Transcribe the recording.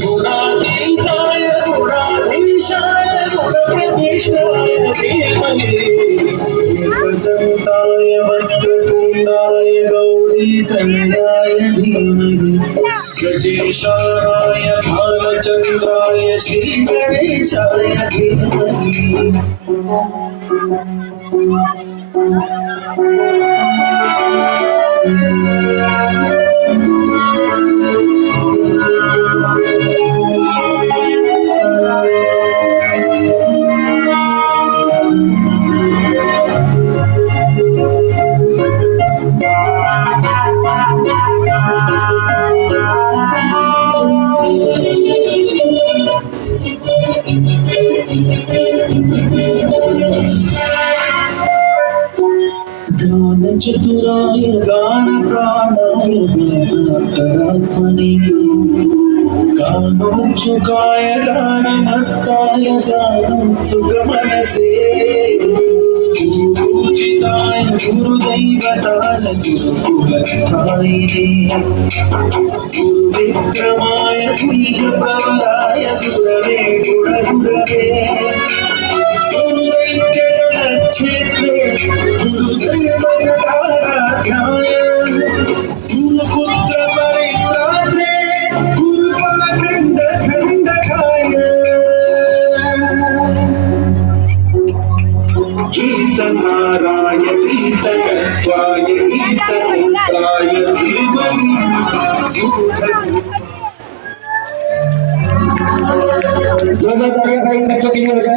गुणातीताय गुणाधीशाय गुणप्रविष्टाय धीमहि एकदन्ताय वक्रतुण्डाय गौरीतनयाय धीमहि गजेशाय भालचन्द्राय श्रीगणेशाय धीमहि ज्ञानचतुराय गानप्राणाय गानान्तरात्मने गानोत्सुकाय गानमत्ताय गानोत्सुकमनसे गुरुचिताय गुरुदैवताय गुरुकुलस्थायिने गुरुविक्रमाय गुह्यप्रवराय गुरवे गुणगुरवे गुरुदैत्यगणक्षेत्रे गुरुदैवगणाराध्याय गुरुपुत्रपरित्रात्रे गुरुपाखण्डखण्डकाय गीतसाराय गीतकत्वाय गीतपुत्राय धीमहि